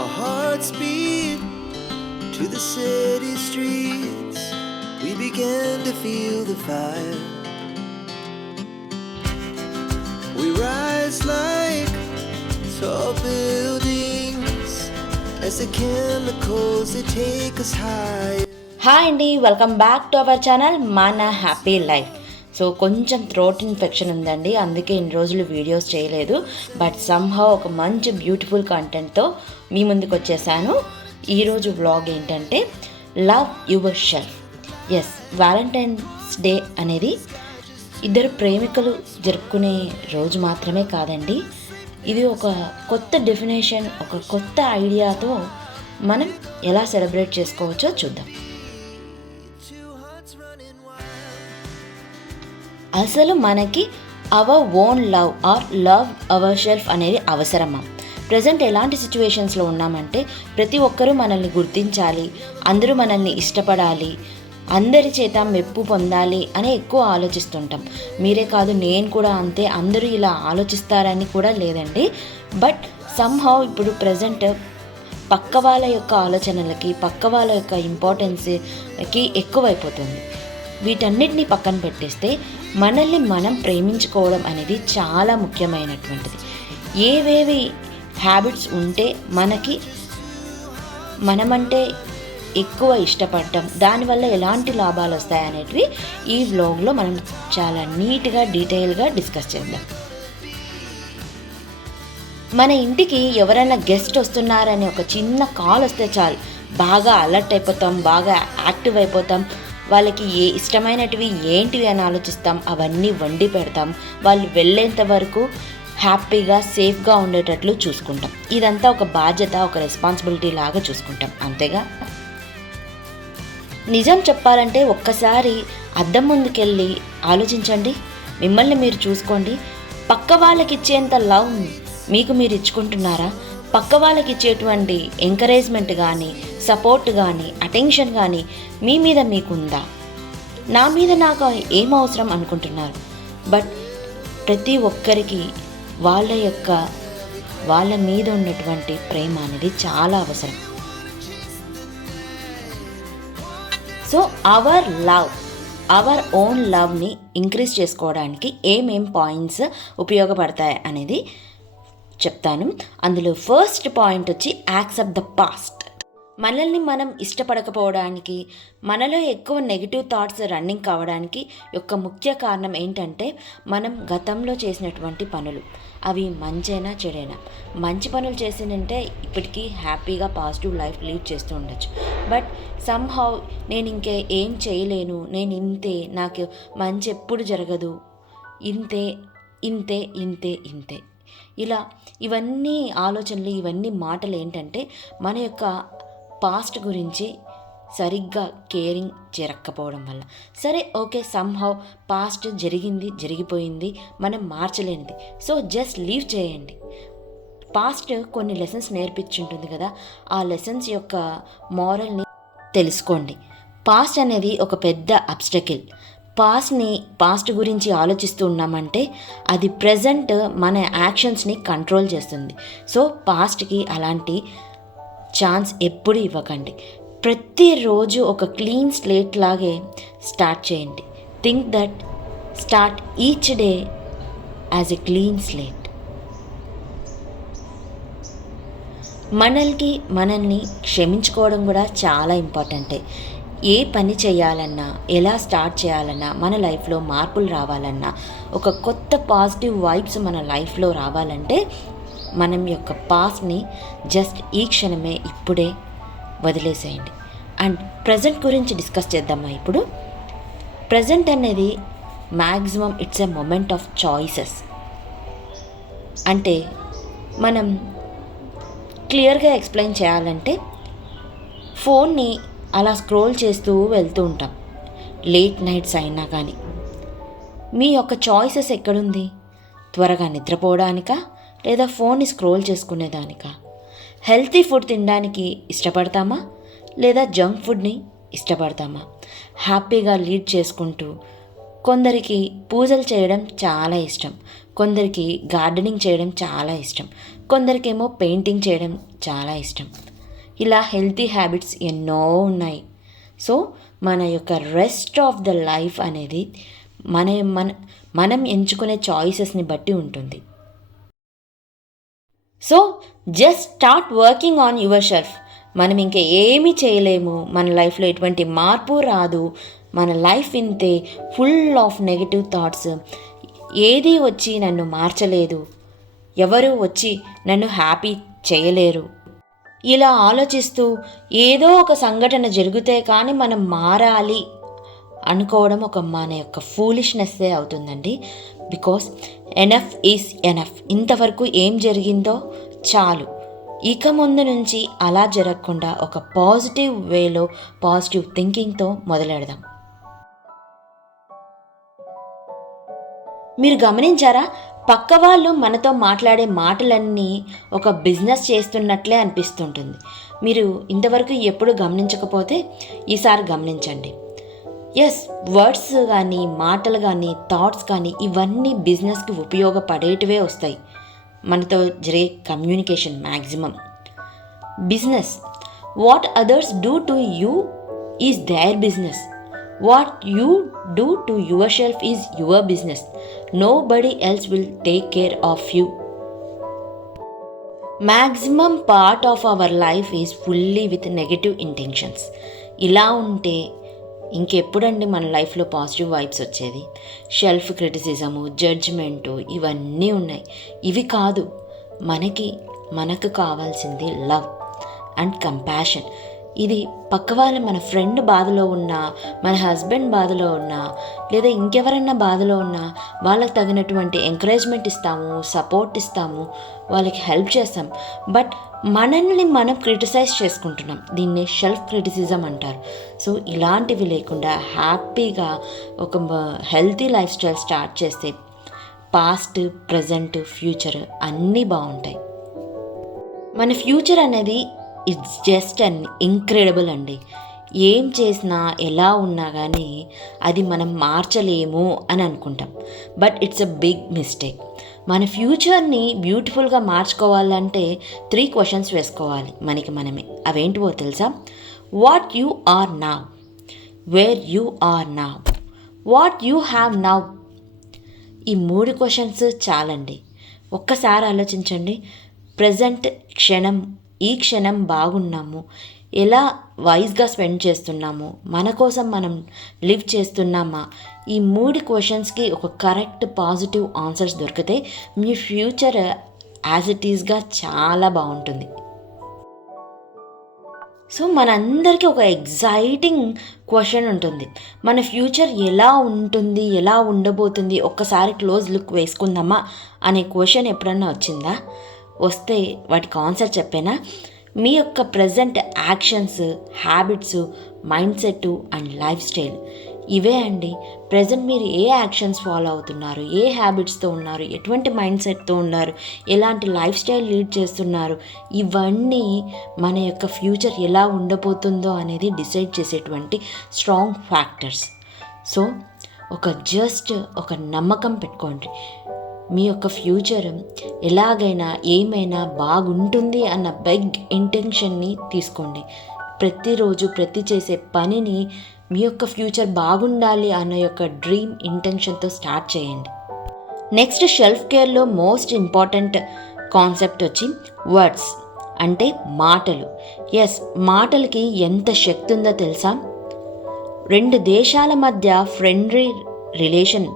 Our hearts beat to the city streets. We began to feel the fire. We rise like tall buildings as the chemicals they take us higher. Hi అండి, welcome back to our channel మన happy life. So కొంచెం throat infection ఉందండి, అందుకే ఇన్ని రోజులు videos చేయలేదు. But somehow ఒక మంచి బ్యూటిఫుల్ కంటెంట్తో మీ ముందుకు వచ్చేసాను. ఈరోజు వ్లాగ్ ఏంటంటే love yourself. Yes, valentine's day అనేది ఇద్దరు ప్రేమికులు జరుపుకునే రోజు మాత్రమే కాదండి. ఇది ఒక కొత్త డెఫినేషన్, ఒక కొత్త ఐడియాతో మనం ఎలా సెలబ్రేట్ చేసుకోవచ్చో చూద్దాం. అసలు మనకి our own love or love our self అనేది అవసరమా? ప్రజెంట్ ఎలాంటి సిచ్యువేషన్స్లో ఉన్నామంటే ప్రతి ఒక్కరూ మనల్ని గుర్తించాలి, అందరూ మనల్ని ఇష్టపడాలి, అందరి చేత మెప్పు పొందాలి అని ఎక్కువ ఆలోచిస్తుంటాం. మీరే కాదు, నేను కూడా అంతే. అందరూ ఇలా ఆలోచిస్తారని కూడా లేదండి. బట్ సమ్హౌ ఇప్పుడు ప్రజెంట్ పక్క వాళ్ళ యొక్క ఆలోచనలకి, పక్క వాళ్ళ యొక్క ఇంపార్టెన్స్కి ఎక్కువైపోతుంది. వీటన్నిటిని పక్కన పెట్టేస్తే మనల్ని మనం ప్రేమించుకోవడం అనేది చాలా ముఖ్యమైనటువంటిది. ఏవేవి హ్యాబిట్స్ ఉంటే మనమంటే ఎక్కువ ఇష్టపడటం, దానివల్ల ఎలాంటి లాభాలు వస్తాయనేటివి ఈ వ్లాగ్లో మనం చాలా నీట్గా డీటెయిల్గా డిస్కస్ చేద్దాం. మన ఇంటికి ఎవరైనా గెస్ట్ వస్తున్నారని ఒక చిన్న కాల్ వస్తే చాలు, బాగా అలర్ట్ అయిపోతాం, బాగా యాక్టివ్ అయిపోతాం. వాళ్ళకి ఇష్టమైనటివి ఏంటివి అని ఆలోచిస్తాం, అవన్నీ వండి పెడతాం. వాళ్ళు వెళ్ళేంత వరకు హ్యాపీగా సేఫ్గా ఉండేటట్లు చూసుకుంటాం. ఇదంతా ఒక బాధ్యత, ఒక రెస్పాన్సిబిలిటీ లాగా చూసుకుంటాం, అంతేగా. నిజం చెప్పాలంటే ఒక్కసారి అద్దం ముందుకెళ్ళి ఆలోచించండి, మిమ్మల్ని మీరు చూసుకోండి. పక్క వాళ్ళకి ఇచ్చేంత లవ్ మీకు మీరు ఇచ్చుకుంటున్నారా? పక్క వాళ్ళకి ఇచ్చేటువంటి ఎంకరేజ్మెంట్ కానీ, సపోర్ట్ కానీ, అటెన్షన్ కానీ మీ మీద మీకుందా? నా మీద నాకు ఏం అవసరం అనుకుంటున్నారు? బట్ ప్రతి ఒక్కరికి వాళ్ళ మీద ఉన్నటువంటి ప్రేమ అనేది చాలా అవసరం. సో అవర్ ఓన్ లవ్ని ఇంక్రీజ్ చేసుకోవడానికి ఏమేం పాయింట్స్ ఉపయోగపడతాయి అనేది చెప్తాను. అందులో ఫస్ట్ పాయింట్ వచ్చి యాక్సెప్ట్ ద పాస్ట్. మనల్ని మనం ఇష్టపడకపోవడానికి, మనలో ఎక్కువ నెగిటివ్ థాట్స్ రన్నింగ్ కావడానికి యొక్క ముఖ్య కారణం ఏంటంటే మనం గతంలో చేసినటువంటి పనులు. అవి మంచైనా చెడైనా. మంచి పనులు చేసినంటే ఇప్పటికీ హ్యాపీగా పాజిటివ్ లైఫ్ లీడ్ చేస్తూ ఉండొచ్చు. బట్ సమ్హౌ నేను ఇంకే ఏం చేయలేను, నేను ఇంతే, నాకు మంచి ఎప్పుడు జరగదు, ఇంతే ఇంతే ఇంతే ఇంతే, ఇలా ఇవన్నీ ఆలోచనలు, ఇవన్నీ మాటలు ఏంటంటే మన యొక్క పాస్ట్ గురించి సరిగ్గా కేరింగ్ జరగకపోవడం వల్ల. సరే, ఓకే, సమ్హౌ పాస్ట్ జరిగిపోయింది, మనం మార్చలేనిది. సో జస్ట్ లీవ్ చేయండి. పాస్ట్ కొన్ని లెసన్స్ నేర్పించుంటుంది కదా, ఆ లెసన్స్ యొక్క మారల్ని తెలుసుకోండి. పాస్ట్ అనేది ఒక పెద్ద అబ్స్టకిల్. పాస్ట్ గురించి ఆలోచిస్తూ ఉన్నామంటే అది ప్రజెంట్ మన యాక్షన్స్ని కంట్రోల్ చేస్తుంది. సో పాస్ట్కి అలాంటి ఛాన్స్ ఎప్పుడు ఇవ్వకండి. ప్రతిరోజు ఒక క్లీన్ స్లేట్ లాగే స్టార్ట్ చేయండి. Think that start each day as a clean slate. మనల్ని క్షమించుకోవడం కూడా చాలా ఇంపార్టెంటే. ఏ పని చేయాలన్నా, ఎలా స్టార్ట్ చేయాలన్నా, మన లైఫ్లో మార్పులు రావాలన్నా, ఒక కొత్త పాజిటివ్ వైబ్స్ మన లైఫ్లో రావాలంటే మనం యొక్క పాస్ట్ని జస్ట్ ఈ క్షణమే, ఇప్పుడే వదిలేసేయండి. అండ్ ప్రజెంట్ గురించి డిస్కస్ చేద్దామా ఇప్పుడు. ప్రజెంట్ అనేది maximum it's a moment of choices. అంటే మనం క్లియర్గా ఎక్స్ప్లెయిన్ చేయాలంటే ఫోన్ని అలా స్క్రోల్ చేస్తూ వెళ్తూ ఉంటాం, లేట్ నైట్స్ అయినా కానీ. మీ యొక్క చాయిసెస్ ఎక్కడుంది? త్వరగా నిద్రపోవడానికా, లేదా ఫోన్ని స్క్రోల్ చేసుకునేదానికా? హెల్తీ ఫుడ్ తినడానికి ఇష్టపడతామా, లేదా జంక్ ఫుడ్ని ఇష్టపడతామా? హ్యాపీగా లీడ్ చేసుకుంటూ, కొందరికి పూజలు చేయడం చాలా ఇష్టం, కొందరికి గార్డెనింగ్ చేయడం చాలా ఇష్టం, కొందరికేమో పెయింటింగ్ చేయడం చాలా ఇష్టం. ఇలా హెల్తీ హ్యాబిట్స్ ఎన్నో ఉన్నాయి. సో మన యొక్క రెస్ట్ ఆఫ్ ద లైఫ్ అనేది మనం ఎంచుకునే చాయిసెస్ని బట్టి ఉంటుంది. So just start working on your self. మనం ఇంకా ఏమీ చేయలేము, మన లైఫ్లో ఎటువంటి మార్పు రాదు, మన లైఫ్ ఇంతే, ఫుల్ ఆఫ్ నెగటివ్ థాట్స్, ఏది వచ్చి నన్ను మార్చలేదు, ఎవరు వచ్చి నన్ను హ్యాపీ చేయలేరు, ఇలా ఆలోచిస్తూ ఏదో ఒక సంఘటన జరిగితే కానీ మనం మారాలి అనుకోవడం మన యొక్క ఫూలిష్నెస్సే అవుతుందండి. Because enough is enough. ఇంతవరకు ఏం జరిగిందో చాలు, ఇక ముందు నుంచి అలా జరగకుండా ఒక పాజిటివ్ వేలో పాజిటివ్ థింకింగ్తో మొదలెడదాం. మీరు గమనించారా, పక్క వాళ్ళు మనతో మాట్లాడే మాటలన్నీ ఒక బిజినెస్ చేస్తున్నట్లే అనిపిస్తుంటుంది. మీరు ఇంతవరకు ఎప్పుడు గమనించకపోతే ఈసారి గమనించండి. ఎస్, వర్డ్స్ కానీ, మాటలు కానీ, థాట్స్ కానీ ఇవన్నీ బిజినెస్కి ఉపయోగపడేటివే వస్తాయి. మనతో జరిగే communication maximum business. What others do to you is their business. What you do to yourself is your business. Nobody else will take care of you. Maximum part of our life is fully with negative intentions. ఇలా ఉంటే ఇంకెప్పుడండి మన లైఫ్లో positive vibes వచ్చేది? Self criticism, జడ్జ్మెంటు ఇవన్నీ ఉన్నాయి. ఇవి కాదు, మనకు కావాల్సింది లవ్ అండ్ కంపాషన్. ఇది పక్క వాళ్ళ, మన ఫ్రెండ్ బాధలో ఉన్నా, మన హస్బెండ్ బాధలో ఉన్నా, లేదా ఇంకెవరన్నా బాధలో ఉన్నా వాళ్ళకి తగినటువంటి ఎంకరేజ్మెంట్ ఇస్తాము, సపోర్ట్ ఇస్తాము, వాళ్ళకి హెల్ప్ చేస్తాం. బట్ మనల్ని మనం క్రిటిసైజ్ చేసుకుంటున్నాం. దీన్ని సెల్ఫ్ క్రిటిసిజం అంటారు. సో ఇలాంటివి లేకుండా హ్యాపీగా ఒక హెల్తీ లైఫ్ స్టైల్ స్టార్ట్ చేస్తే పాస్ట్, ప్రజెంట్, ఫ్యూచర్ అన్నీ బాగుంటాయి. మన ఫ్యూచర్ అనేది ఇట్స్ జస్ట్ అన్ ఇంక్రెడిబుల్ అండి. ఏం చేసినా, ఎలా ఉన్నా కానీ అది మనం మార్చలేము అని అనుకుంటాం. But it's a big mistake. మన ఫ్యూచర్ని బ్యూటిఫుల్గా మార్చుకోవాలంటే 3 క్వశ్చన్స్ వేసుకోవాలి మనమే. అవేంటివో తెలుసా? What you are now, where you are now, what you have now. ఈ 3 క్వశ్చన్స్ చాలండి. ఒక్కసారి ఆలోచించండి. ప్రజెంట్ క్షణం, ఈ క్షణం బాగున్నాము, ఎలా వైజ్గా స్పెండ్ చేస్తున్నాము, మన కోసం మనం లివ్ చేస్తున్నామా? ఈ 3 క్వశ్చన్స్కి ఒక కరెక్ట్ పాజిటివ్ ఆన్సర్స్ దొరికితే మీ ఫ్యూచర్ యాజ్ ఇట్ ఈస్గా చాలా బాగుంటుంది. సో మనందరికీ ఒక ఎగ్జైటింగ్ క్వశ్చన్ ఉంటుంది. మన ఫ్యూచర్ ఎలా ఉంటుంది, ఎలా ఉండబోతుంది, ఒక్కసారి క్లోజ్ లుక్ వేసుకుందామా అనే క్వశ్చన్ ఎప్పుడన్నా వచ్చిందా? వస్తే వాటికి ఆన్సర్ చెప్పేనా? మీ యొక్క present actions, habits, mind set and life style ఇవే అండి. ప్రజెంట్ మీరు ఏ యాక్షన్స్ ఫాలో అవుతున్నారు, ఏ హ్యాబిట్స్తో ఉన్నారు, ఎటువంటి మైండ్ సెట్తో ఉన్నారు, ఎలాంటి లైఫ్ స్టైల్ లీడ్ చేస్తున్నారు, ఇవన్నీ మన యొక్క ఫ్యూచర్ ఎలా ఉండబోతుందో అనేది డిసైడ్ చేసేటువంటి స్ట్రాంగ్ ఫ్యాక్టర్స్. సో ఒక నమ్మకం పెట్టుకోండి. మీ యొక్క ఫ్యూచర్ ఎలాగైనా ఏమైనా బాగుంటుంది అన్న బిగ్ ఇంటెన్షన్ని తీసుకోండి. ప్రతిరోజు చేసే పనిని మీ యొక్క ఫ్యూచర్ బాగుండాలి అన్న యొక్క డ్రీమ్ ఇంటెన్షన్తో స్టార్ట్ చేయండి. నెక్స్ట్, సెల్ఫ్ కేర్లో మోస్ట్ ఇంపార్టెంట్ కాన్సెప్ట్ వచ్చి వర్డ్స్, అంటే మాటలు. ఎస్, మాటలకి ఎంత శక్తి ఉందో తెలుసా? 2 దేశాల మధ్య ఫ్రెండ్లీ రిలేషన్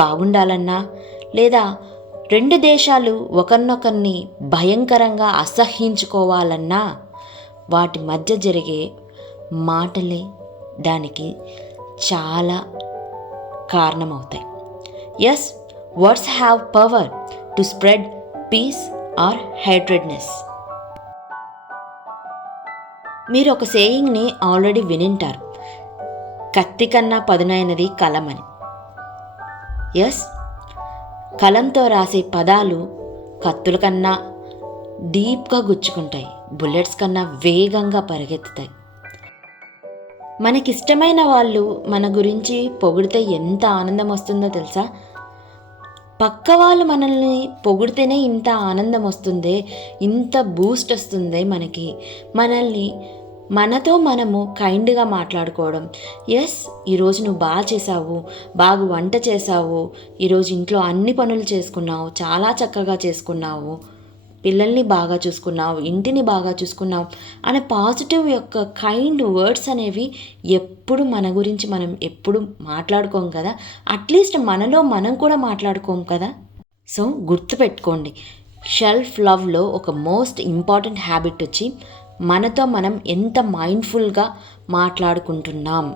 బాగుండాలన్నా, లేదా 2 దేశాలు ఒకరినొకరిని భయంకరంగా అసహ్యించుకోవాలన్నా వాటి మధ్య జరిగే మాటలే దానికి చాలా కారణమవుతాయి. Yes, words have power to spread peace or hatredness. మీరు ఒక సేయింగ్ని ఆల్రెడీ వినింటారు, కత్తి కన్నా పదునైనది కలం అని. ఎస్, కలంతో రాసే పదాలు కత్తుల కన్నా డీప్గా గుచ్చుకుంటాయి, బుల్లెట్స్ కన్నా వేగంగా పరిగెత్తుతాయి. మనకిష్టమైన వాళ్ళు మన గురించి పొగిడితే ఎంత ఆనందం వస్తుందో తెలుసా? పక్క వాళ్ళు మనల్ని పొగిడితేనే ఇంత ఆనందం వస్తుంది, ఇంత బూస్ట్ వస్తుంది మనతో మనము కైండ్గా మాట్లాడుకోవడం. ఎస్, ఈరోజు నువ్వు బాగా చేసావు, బాగా వంట చేసావు, ఈరోజు ఇంట్లో అన్ని పనులు చేసుకున్నావు, చాలా చక్కగా చేసుకున్నావు, పిల్లల్ని బాగా చూసుకున్నావు, ఇంటిని బాగా చూసుకున్నావు అనే పాజిటివ్ యొక్క కైండ్ వర్డ్స్ అనేవి ఎప్పుడు మన గురించి మనం ఎప్పుడు మాట్లాడుకోం కదా. అట్లీస్ట్ మనలో మనం కూడా మాట్లాడుకోం కదా. సో గుర్తుపెట్టుకోండి, సెల్ఫ్ లవ్లో ఒక మోస్ట్ ఇంపార్టెంట్ హ్యాబిట్ వచ్చి మనతో మనం ఎంత మైండ్ఫుల్గా మాట్లాడుకుంటున్నాం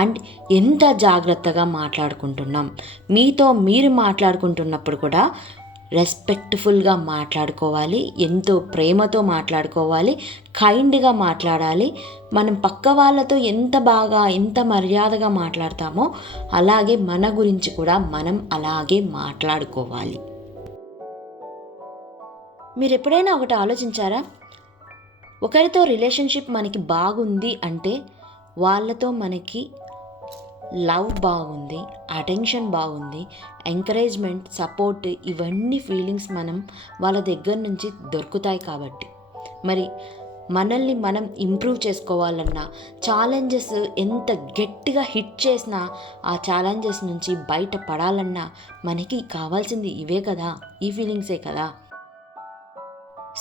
అండ్ ఎంత జాగ్రత్తగా మాట్లాడుకుంటున్నాం. మీతో మీరు మాట్లాడుకుంటున్నప్పుడు కూడా రెస్పెక్ట్ఫుల్గా మాట్లాడుకోవాలి, ఎంతో ప్రేమతో మాట్లాడుకోవాలి, కైండ్గా మాట్లాడాలి. మనం పక్క వాళ్ళతో ఎంత బాగా ఎంత మర్యాదగా మాట్లాడతామో అలాగే మన గురించి కూడా మనం అలాగే మాట్లాడుకోవాలి. మీరు ఎప్పుడైనా ఒకటి ఆలోచించారా? ఒకరితో రిలేషన్షిప్ మనకి బాగుంది అంటే వాళ్ళతో మనకి లవ్ బాగుంది, అటెన్షన్ బాగుంది, ఎంకరేజ్మెంట్, సపోర్ట్, ఇవన్నీ ఫీలింగ్స్ మనం వాళ్ళ దగ్గర నుంచి దొరుకుతాయి. కాబట్టి మరి మనల్ని మనం ఇంప్రూవ్ చేసుకోవాలన్నా, ఛాలెంజెస్ ఎంత గట్టిగా హిట్ చేసినా ఆ ఛాలెంజెస్ నుంచి బయటపడాలన్నా మనకి కావాల్సింది ఇవే కదా, ఈ ఫీలింగ్సే కదా.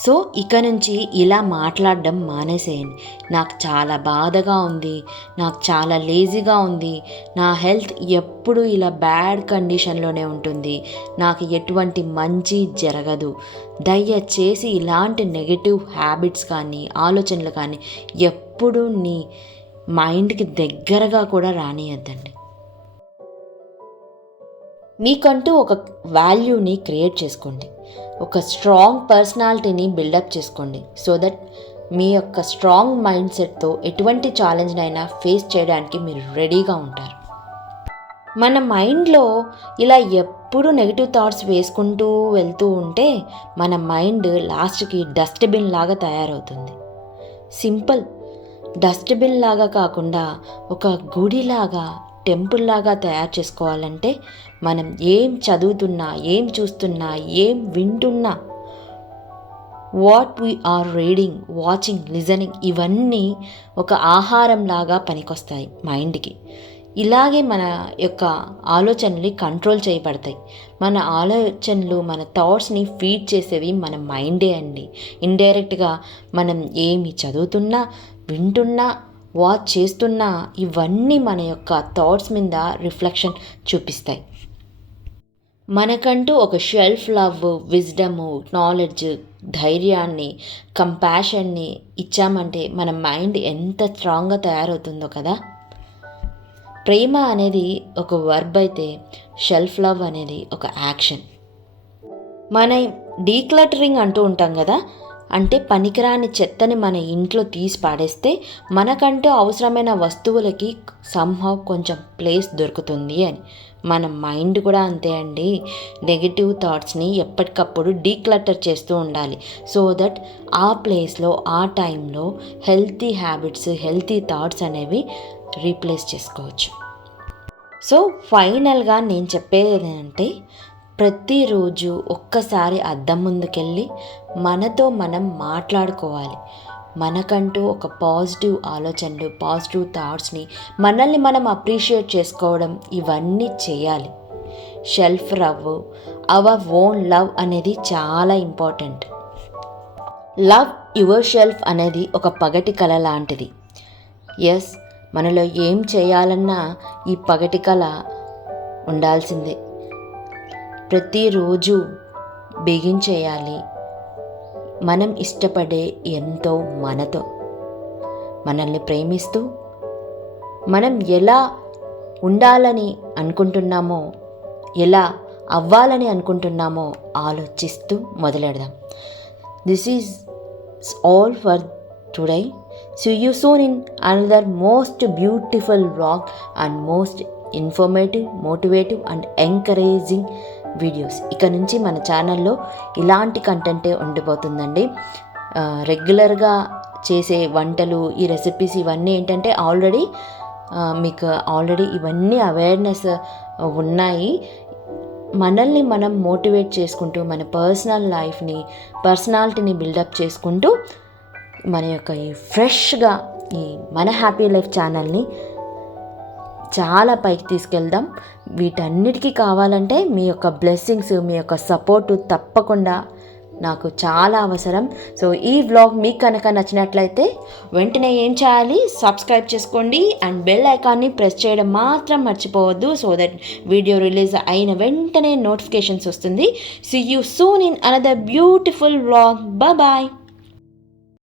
సో ఇక నుంచి ఇలా మాట్లాడడం మానేసేయండి. నాకు చాలా బాధగా ఉంది, నాకు చాలా లేజీగా ఉంది, నా హెల్త్ ఎప్పుడు ఇలా బ్యాడ్ కండిషన్లోనే ఉంటుంది, నాకు ఎటువంటి మంచి జరగదు, దయచేసి ఇలాంటి నెగటివ్ హ్యాబిట్స్ కానీ ఆలోచనలు కానీ ఎప్పుడు నీ మైండ్కి దగ్గరగా కూడా రానియద్దండి. మీకంటూ ఒక వాల్యూని క్రియేట్ చేసుకోండి, ఒక స్ట్రాంగ్ పర్సనాలిటీని బిల్డప్ చేసుకోండి. సో దట్ మీ యొక్క స్ట్రాంగ్ మైండ్ సెట్తో ఎటువంటి ఛాలెంజ్నైనా ఫేస్ చేయడానికి మీరు రెడీగా ఉంటారు. మన మైండ్లో ఇలా ఎప్పుడు నెగిటివ్ థాట్స్ వేసుకుంటూ వెళ్తూ ఉంటే మన మైండ్ లాస్ట్కి డస్ట్బిన్ లాగా తయారవుతుంది. సింపుల్, డస్ట్బిన్ లాగా కాకుండా ఒక గుడిలాగా, టెంపుల్ లాగా తయారు చేసుకోవాలంటే మనం ఏం చదువుతున్నా, ఏం చూస్తున్నా, ఏం వింటున్నా, what we are reading, watching, listening, ఇవన్నీ ఒక ఆహారంలాగా పనికొస్తాయి మైండ్కి. ఇలాగే మన యొక్క ఆలోచనలు కంట్రోల్ చేయబడతాయి. మన ఆలోచనలు, మన థాట్స్ని ఫీడ్ చేసేవి మన మైండే అండి. ఇండైరెక్ట్గా మనం ఏమి చదువుతున్నా, వింటున్నా, వాచ్ చేస్తున్నా ఇవన్నీ మన యొక్క థాట్స్ మీద రిఫ్లెక్షన్ చూపిస్తాయి. మనకంటూ ఒక సెల్ఫ్ లవ్, విజ్డము, నాలెడ్జ్, ధైర్యాన్ని, కంపాషన్ని ఇచ్చామంటే మన మైండ్ ఎంత స్ట్రాంగ్గా తయారవుతుందో కదా. ప్రేమ అనేది ఒక వర్బ్ అయితే సెల్ఫ్ లవ్ అనేది ఒక యాక్షన్. మన డీక్లటరింగ్ అంటూ ఉంటాం కదా, అంటే పనికిరాని చెత్తని మన ఇంట్లో తీసి పాడేస్తే మనకంటూ అవసరమైన వస్తువులకి సంహౌ కొంచెం ప్లేస్ దొరుకుతుంది అని. మన మైండ్ కూడా అంతే అండి. నెగిటివ్ థాట్స్ని ఎప్పటికప్పుడు డీక్లటర్ చేస్తూ ఉండాలి. సో దట్ ఆ ప్లేస్లో, ఆ టైంలో హెల్తీ హ్యాబిట్స్, హెల్తీ థాట్స్ అనేవి రీప్లేస్ చేసుకోవచ్చు. సో ఫైనల్గా నేను చెప్పేది ఏంటంటే, ప్రతిరోజు ఒక్కసారి అద్దం ముందుకెళ్ళి మనతో మనం మాట్లాడుకోవాలి. మనకంటూ ఒక పాజిటివ్ ఆలోచనలు, పాజిటివ్ థాట్స్ని, మనల్ని మనం అప్రిషియేట్ చేసుకోవడం, ఇవన్నీ చేయాలి. Self love, our own love అనేది చాలా ఇంపార్టెంట్. లవ్ యువర్ సెల్ఫ్ అనేది ఒక పగటి కళ లాంటిది. ఎస్, మనలో ఏం చేయాలన్నా ఈ పగటి కళ ఉండాల్సిందే. ప్రతిరోజు బిగించేయాలి. మనం ఇష్టపడే ఎంతో మనతో, మనల్ని ప్రేమిస్తూ, మనం ఎలా ఉండాలని అనుకుంటున్నామో, ఎలా అవ్వాలని అనుకుంటున్నామో ఆలోచిస్తూ మొదలెడదాం. This is all for today. See you soon in another most beautiful vlog and most informative, motivative and encouraging videos. ఇక నుంచి మన ఛానల్లో ఇలాంటి కంటెంటే ఉండిపోతుందండి. రెగ్యులర్గా చేసే వంటలు, ఈ రెసిపీస్ ఇవన్నీ ఏంటంటే మీకు ఆల్రెడీ ఇవన్నీ అవేర్నెస్ ఉన్నాయి. మనల్ని మనం మోటివేట్ చేసుకుంటూ మన పర్సనాలిటీని బిల్డప్ చేసుకుంటూ మన యొక్క ఈ ఫ్రెష్గా ఈ మన హ్యాపీ లైఫ్ ఛానల్ని చాలా పైకి తీసుకెళ్దాం. వీటన్నిటికీ కావాలంటే మీ యొక్క బ్లెస్సింగ్స్, మీ యొక్క సపోర్టు తప్పకుండా నాకు చాలా అవసరం. సో ఈ వ్లాగ్ మీకు కనుక నచ్చినట్లయితే వెంటనే ఏం చేయాలి, సబ్స్క్రైబ్ చేసుకోండి అండ్ బెల్ ఐకాన్ని ప్రెస్ చేయడం మాత్రం మర్చిపోవద్దు. సో దట్ వీడియో రిలీజ్ అయిన వెంటనే నోటిఫికేషన్స్ వస్తుంది. See you soon in another beautiful vlog. Bye.